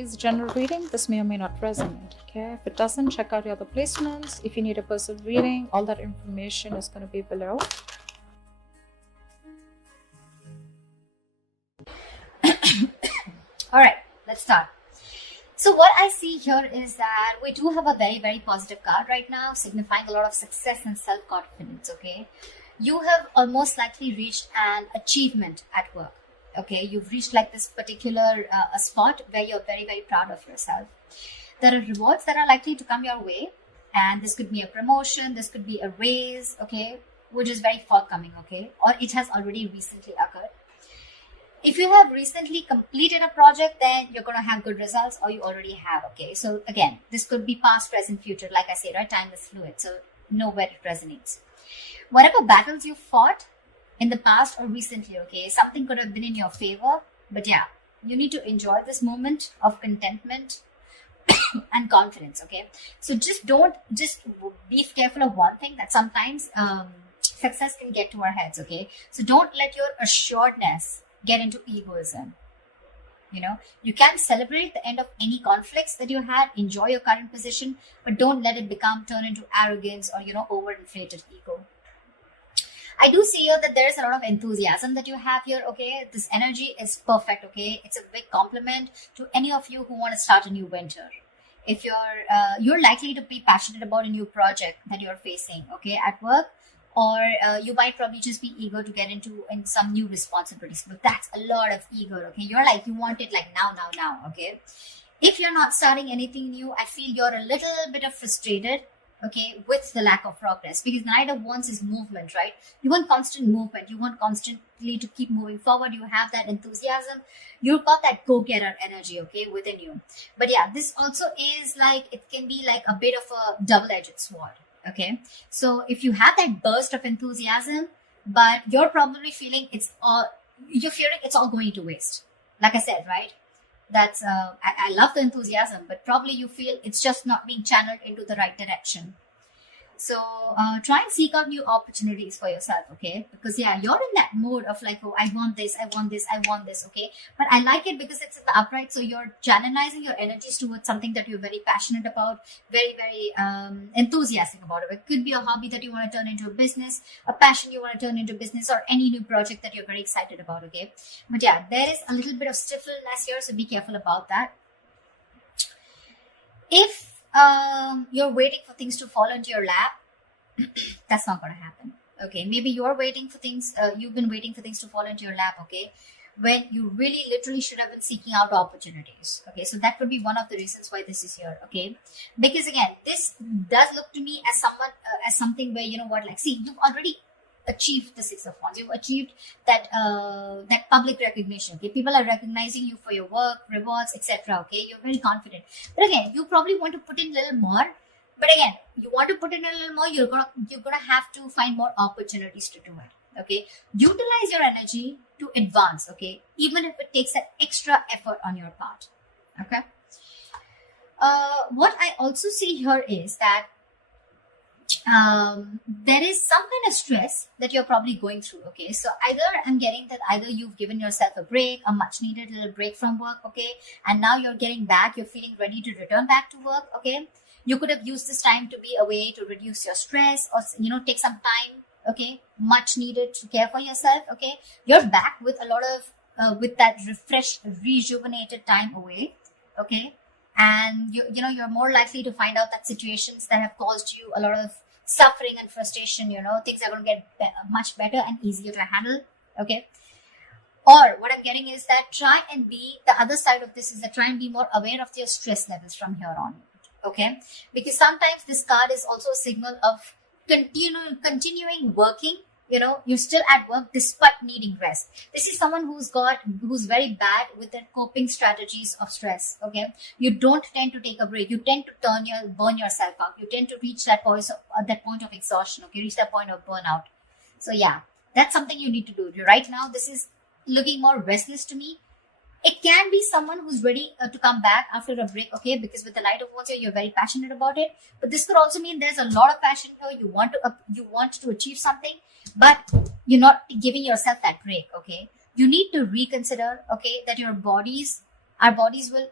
is a general reading. This may or may not resonate. Okay, if it doesn't, check out your other placements. If you need a personal reading, all that information is going to be below. All right, let's start. So what I see here is that we do have a very, very positive card right now, signifying a lot of success and self-confidence, okay? You have almost likely reached an achievement at work, okay? You've reached like this particular a spot where you're very, very proud of yourself. There are rewards that are likely to come your way, and this could be a promotion, this could be a raise, okay? Which is very forthcoming, okay? Or it has already recently occurred. If you have recently completed a project, then you're going to have good results, or you already have, okay? So again, this could be past, present, future. Like I say, right? Time is fluid, so know where it resonates. Whatever battles you fought in the past or recently, okay, something could have been in your favor. But yeah, you need to enjoy this moment of contentment and confidence, okay? So just be careful of one thing, that sometimes success can get to our heads, okay? So don't let your assuredness get into egoism. You know, you can celebrate the end of any conflicts that you had, enjoy your current position, but don't let it turn into arrogance or, overinflated ego. I do see here that there is a lot of enthusiasm that you have here, okay? This energy is perfect, okay? It's a big compliment to any of you who want to start a new venture. If you're likely to be passionate about a new project that you're facing, okay, at work, or you might probably just be eager to get into some new responsibilities, but that's a lot of eager, okay? You want it like now, okay? If you're not starting anything new, I feel you're a little bit of frustrated, okay, with the lack of progress, because the Knight of Wands is movement, right? You want constant movement. You want constantly to keep moving forward. You have that enthusiasm. You've got that go-getter energy, okay, within you. But yeah, this also is it can be like a bit of a double-edged sword. Okay, so if you have that burst of enthusiasm, but you're probably feeling it's all going to waste. Like I said, right? That's I love the enthusiasm, but probably you feel it's just not being channeled into the right direction. So try and seek out new opportunities for yourself, okay? Because yeah, you're in that mode of like, oh, I want this, okay? But I like it because it's in the upright, so you're channelizing your energies towards something that you're very passionate about, very, very enthusiastic about it. It could be a hobby that you want to turn into a business, a passion you want to turn into business, or any new project that you're very excited about, okay? But yeah, there is a little bit of stiffness here, so be careful about that. If you're waiting for things to fall into your lap, that's not going to happen, okay? Maybe you're waiting for things, you've been waiting for things to fall into your lap, okay, when you really literally should have been seeking out opportunities, okay? So that could be one of the reasons why this is here, okay? Because again, this does look to me as something where, you've already achieved the Six of Wands. You've achieved that public recognition, okay? People are recognizing you for your work, rewards, etc., okay? You're very confident. But again, you probably want to put in a little more. But again, you want to put in a little more, you're gonna have to find more opportunities to do it, okay? Utilize your energy to advance, okay? Even if it takes that extra effort on your part, okay? What I also see here is that there is some kind of stress that you're probably going through, okay? So I'm getting that either you've given yourself a break, a much needed little break from work, okay? And now you're getting back, you're feeling ready to return back to work, okay? You could have used this time to be away to reduce your stress, or, take some time, okay? Much needed to care for yourself, okay? You're back with a lot of, with that refreshed, rejuvenated time away, okay? And you're more likely to find out that situations that have caused you a lot of suffering and frustration, things are going to get much better and easier to handle, okay? Or what I'm getting is that the other side of this is that try and be more aware of your stress levels from here on, okay? Because sometimes this card is also a signal of continuing working. You're still at work despite needing rest. This is someone who's very bad with their coping strategies of stress, okay? You don't tend to take a break. You tend to burn yourself out. You tend to reach that point of exhaustion, okay? Reach that point of burnout. So yeah, that's something you need to do. Right now, this is looking more restless to me. It can be someone who's ready to come back after a break, okay? Because with the Knight of Wands here, you're very passionate about it. But this could also mean there's a lot of passion here. You want to achieve something, but you're not giving yourself that break, okay? You need to reconsider, okay, that our bodies will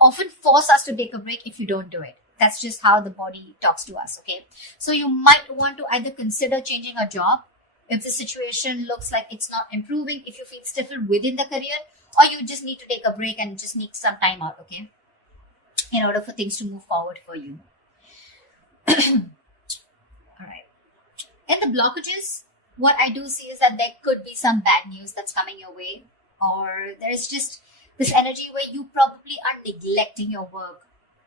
often force us to take a break if you don't do it. That's just how the body talks to us, okay? So you might want to either consider changing a job if the situation looks like it's not improving, if you feel stifled within the career, or you just need to take a break and just need some time out, okay? In order for things to move forward for you. All right. In the blockages, what I do see is that there could be some bad news that's coming your way, or there's just this energy where you probably are neglecting your work.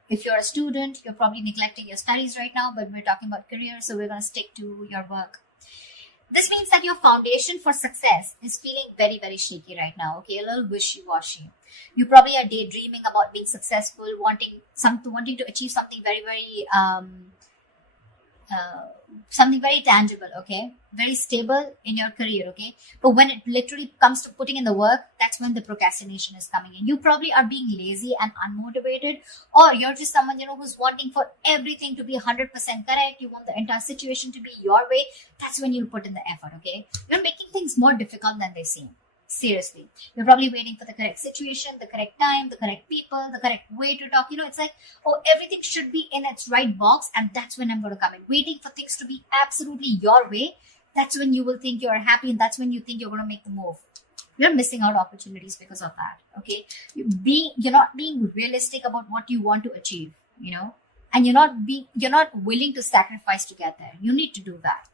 If you're a student, you're probably neglecting your studies right now, but we're talking about career, so we're going to stick to your work. This means that your foundation for success is feeling very, very shaky right now, okay? A little wishy-washy. You probably are daydreaming about being successful, wanting to achieve something very, very tangible, okay? Very stable in your career, okay? But when it literally comes to putting in the work, that's when the procrastination is coming in. You probably are being lazy and unmotivated, or you're just someone, who's wanting for everything to be 100% correct. You want the entire situation to be your way. That's when you'll put in the effort, okay? You're making things more difficult than they seem. Seriously. You're probably waiting for the correct situation, the correct time, the correct people, the correct way to talk. It's like, oh, everything should be in its right box, and that's when I'm going to come in. Waiting for things to be absolutely your way, that's when you will think you're happy, and that's when you think you're going to make the move. You're missing out opportunities because of that, okay? You're not being realistic about what you want to achieve, and you're not willing to sacrifice to get there. You need to do that.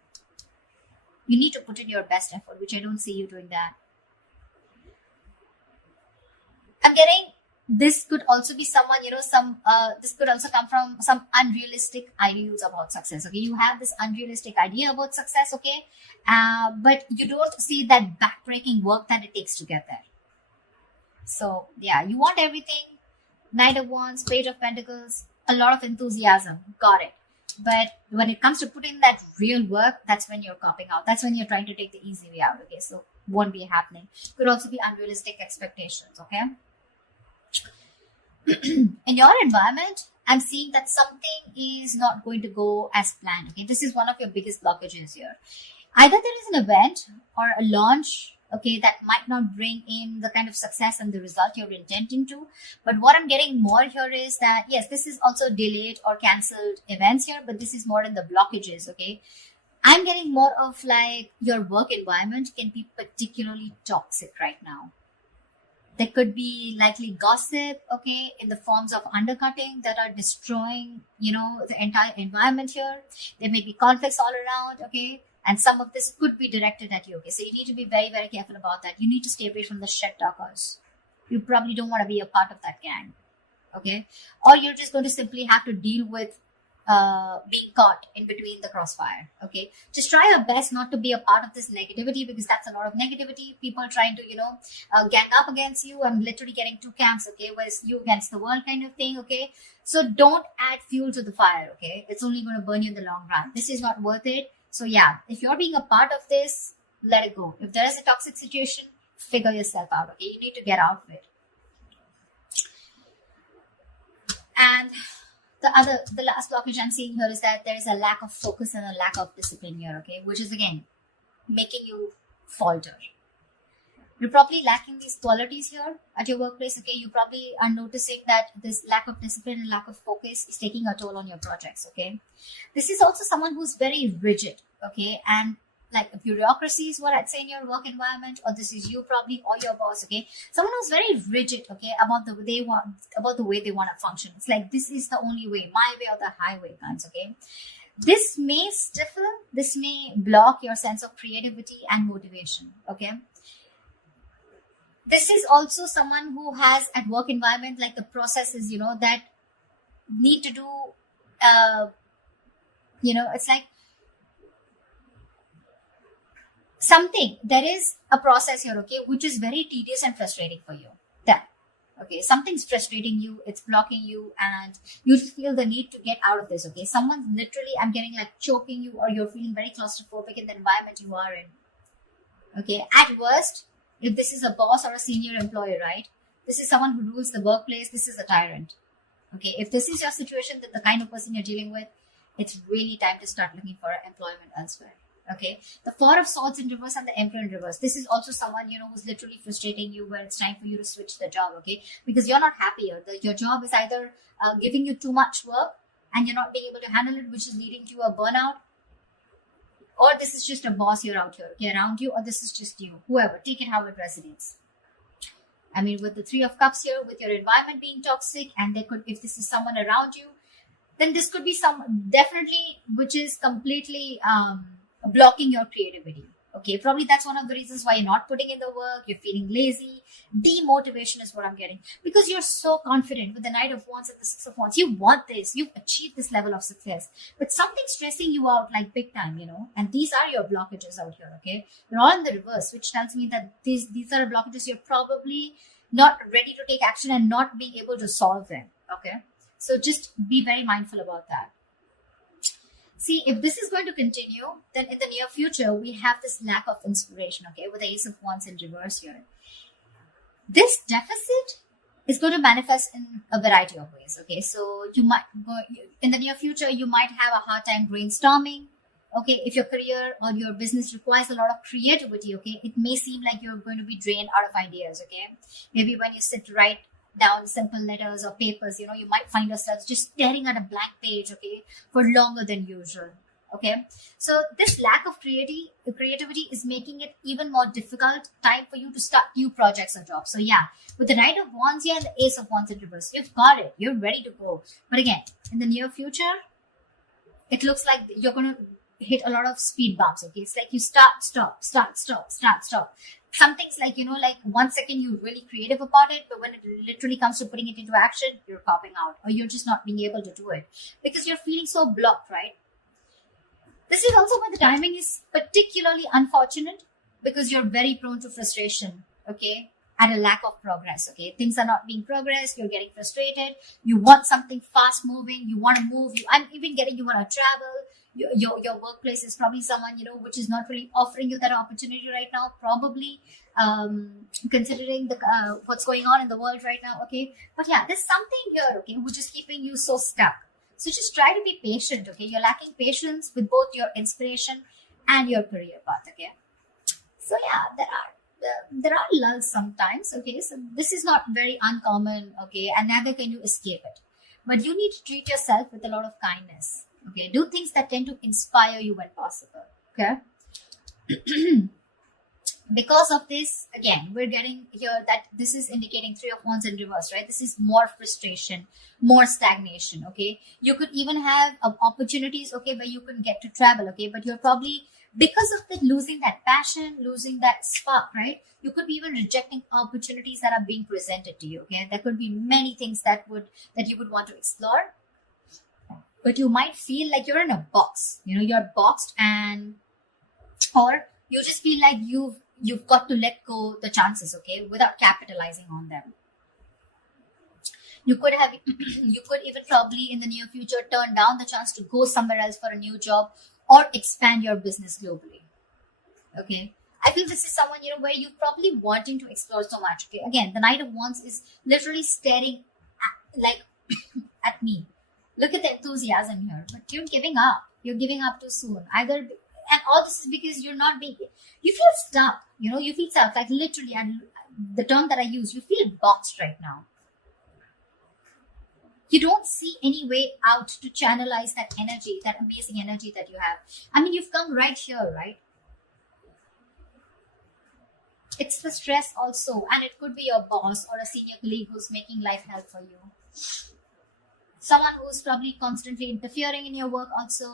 You need to put in your best effort, which I don't see you doing that. I'm getting this could also be someone, this could also come from some unrealistic ideals about success, okay? You have this unrealistic idea about success, okay? But you don't see that backbreaking work that it takes to get there. So, yeah, you want everything. Knight of Wands, Page of Pentacles, a lot of enthusiasm. Got it. But when it comes to putting that real work, that's when you're copping out. That's when you're trying to take the easy way out, okay? So, won't be happening. Could also be unrealistic expectations, okay? In your environment, I'm seeing that something is not going to go as planned. Okay, this is one of your biggest blockages here. Either there is an event or a launch, okay, that might not bring in the kind of success and the result you're intending to. But what I'm getting more here is that, yes, this is also delayed or cancelled events here, but this is more in the blockages, okay? I'm getting more of like your work environment can be particularly toxic right now. There could be likely gossip, okay, in the forms of undercutting that are destroying, the entire environment here. There may be conflicts all around, okay, and some of this could be directed at you, okay. So you need to be very, very careful about that. You need to stay away from the shit talkers. You probably don't want to be a part of that gang, okay, or you're just going to simply have to deal with being caught in between the crossfire, okay? Just try your best not to be a part of this negativity, because that's a lot of negativity. People trying to, gang up against you and literally getting two camps, okay? Whereas you against the world kind of thing, okay? So don't add fuel to the fire, okay? It's only going to burn you in the long run. This is not worth it. So yeah, if you're being a part of this, let it go. If there is a toxic situation, figure yourself out, okay? You need to get out of it. And the last blockage I'm seeing here is that there is a lack of focus and a lack of discipline here, okay? Which is again making you falter. You're probably lacking these qualities here at your workplace, okay? You probably are noticing that this lack of discipline and lack of focus is taking a toll on your projects, okay? This is also someone who's very rigid, okay? And like a bureaucracy is what I'd say in your work environment, or this is you probably or your boss, okay? Someone who's very rigid, okay, about the way they want to function. It's like, this is the only way, my way or the highway kinds, okay? This may stifle, this may block your sense of creativity and motivation, okay? This is also someone who has at work environment, like the processes, that need to do, it's like, there is a process here, okay, which is very tedious and frustrating for you. Okay, something's frustrating you, it's blocking you, and you just feel the need to get out of this, okay? Someone's literally, I'm getting like choking you, or you're feeling very claustrophobic in the environment you are in. Okay, at worst, if this is a boss or a senior employee, right? This is someone who rules the workplace, this is a tyrant. Okay, if this is your situation, then the kind of person you're dealing with, it's really time to start looking for employment elsewhere. Okay, the Four of Swords in reverse and the Emperor in reverse. This is also someone, who's literally frustrating you where it's time for you to switch the job, okay? Because you're not happy here. Your job is either giving you too much work and you're not being able to handle it, which is leading to a burnout, or this is just a boss here out here, okay, around you, or this is just you. Whoever, take it how it resonates. I mean, with the Three of Cups here, with your environment being toxic, and if this is someone around you, then this could be definitely which is completely blocking your creativity. Okay, probably that's one of the reasons why you're not putting in the work. You're feeling lazy. Demotivation is what I'm getting, because you're so confident with the Knight of Wands and the Six of Wands. You want this. You've achieved this level of success, but something's stressing you out like big time, and these are your blockages out here. Okay, they're all in the reverse, which tells me that these are blockages you're probably not ready to take action and not being able to solve them. Okay, so just be very mindful about that. See, if this is going to continue, then in the near future, we have this lack of inspiration, okay, with the Ace of Wands in reverse here. This deficit is going to manifest in a variety of ways, okay? So in the near future, you might have a hard time brainstorming, okay? If your career or your business requires a lot of creativity, okay, it may seem like you're going to be drained out of ideas, okay? Maybe when you sit to write down simple letters or papers, you might find yourself just staring at a blank page, okay, for longer than usual. Okay, so this lack of creativity is making it even more difficult time for you to start new projects or jobs. So yeah, with the Knight of Wands here and the Ace of Wands in reverse, you've got it, you're ready to go. But again, in the near future, it looks like you're going to hit a lot of speed bumps. Okay, it's like you start, stop. Some things like, like 1 second you're really creative about it, but when it literally comes to putting it into action, you're copping out, or you're just not being able to do it because you're feeling so blocked, right? This is also why the timing is particularly unfortunate, because you're very prone to frustration, okay, and a lack of progress, okay? Things are not being progressed, you're getting frustrated, you want something fast moving, you want to move, I'm even getting you want to travel. Your workplace is probably someone, which is not really offering you that opportunity right now, probably considering what's going on in the world right now, okay? But yeah, there's something here, okay, which is keeping you so stuck. So just try to be patient, okay? You're lacking patience with both your inspiration and your career path, okay? So yeah, there are lulls sometimes, okay? So this is not very uncommon, okay? And neither can you escape it. But you need to treat yourself with a lot of kindness. Okay, do things that tend to inspire you when possible. Okay. Because of this, again, we're getting here that this is indicating Three of Wands in reverse, right? This is more frustration, more stagnation. Okay, you could even have opportunities, okay, where you can get to travel, okay, but you're probably, because of the losing that passion, losing that spark, right? You could be even rejecting opportunities that are being presented to you. Okay, there could be many things that you would want to explore. But you might feel like you're in a box, you're boxed, or you just feel like you've got to let go the chances, okay, without capitalizing on them. You could even probably in the near future turn down the chance to go somewhere else for a new job or expand your business globally. Okay. I feel this is someone, where you're probably wanting to explore so much. Okay. Again, the Knight of Wands is literally staring at me. Look at the enthusiasm here, but you're giving up. You're giving up too soon. And all this is because you feel stuck. You feel stuck, like literally, and the term that I use, you feel boxed right now. You don't see any way out to channelize that energy, that amazing energy that you have. I mean, you've come right here, right? It's the stress also, and it could be your boss or a senior colleague who's making life hell for you. Someone who's probably constantly interfering in your work also,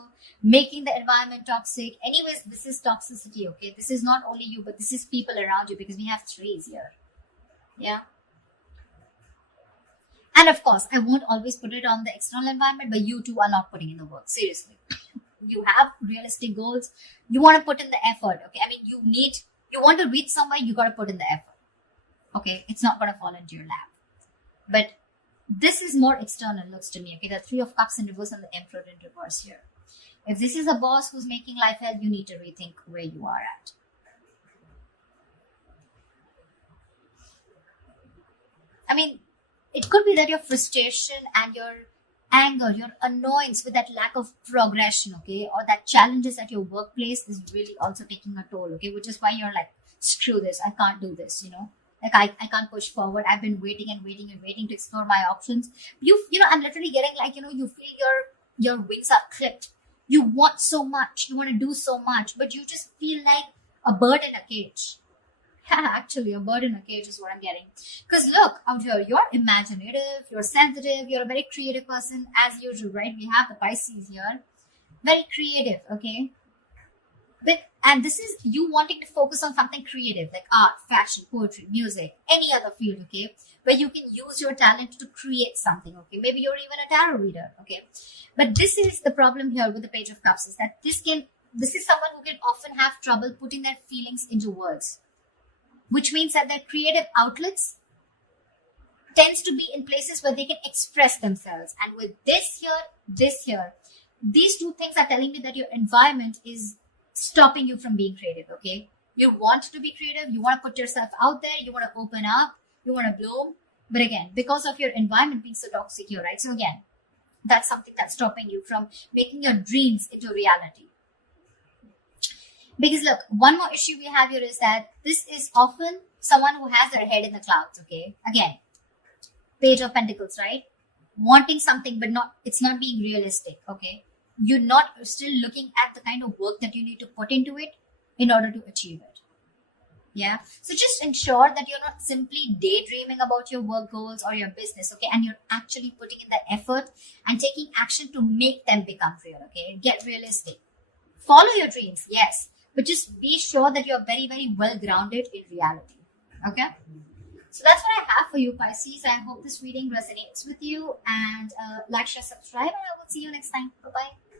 making the environment toxic. Anyways, this is toxicity, okay? This is not only you, but this is people around you, because we have threes here. Yeah. And of course, I won't always put it on the external environment, but you too are not putting in the work. Seriously. You have realistic goals. You want to put in the effort, okay? I mean, you want to reach somewhere, you got to put in the effort. Okay? It's not going to fall into your lap. But this is more external, looks to me. Okay, the Three of Cups in reverse and the Emperor in reverse here. If this is a boss who's making life hell, you need to rethink where you are at. I mean, it could be that your frustration and your anger, your annoyance with that lack of progression, okay, or that challenges at your workplace is really also taking a toll, okay, which is why you're like, screw this, I can't do this, like I can't push forward. I've been waiting and waiting and waiting to explore my options. I'm literally getting like, you feel your wings are clipped. You want so much, you want to do so much, but you just feel like a bird in a cage. Actually, a bird in a cage is what I'm getting. Because look, out here, you're imaginative, you're sensitive, you're a very creative person, as usual, right? We have the Pisces here. Very creative, okay? And this is you wanting to focus on something creative, like art, fashion, poetry, music, any other field, okay? Where you can use your talent to create something, okay? Maybe you're even a tarot reader, okay? But this is the problem here with the Page of Cups, is that this is someone who can often have trouble putting their feelings into words, which means that their creative outlets tends to be in places where they can express themselves. And with this here, these two things are telling me that your environment is stopping you from being creative, okay? You want to be creative, you want to put yourself out there, you want to open up, you want to bloom. But again, because of your environment being so toxic here, right? So again, that's something that's stopping you from making your dreams into reality. Because look, one more issue we have here is that this is often someone who has their head in the clouds, okay? Again, Page of Pentacles, right? Wanting something, but it's not being realistic, okay? You're not still looking at the kind of work that you need to put into it in order to achieve it. Yeah. So just ensure that you're not simply daydreaming about your work goals or your business, okay? And you're actually putting in the effort and taking action to make them become real, okay? Get realistic. Follow your dreams, yes. But just be sure that you're very, very well grounded in reality. Okay? So that's what I have for you, Pisces. I hope this reading resonates with you. And like, share, subscribe, and I will see you next time. Bye-bye.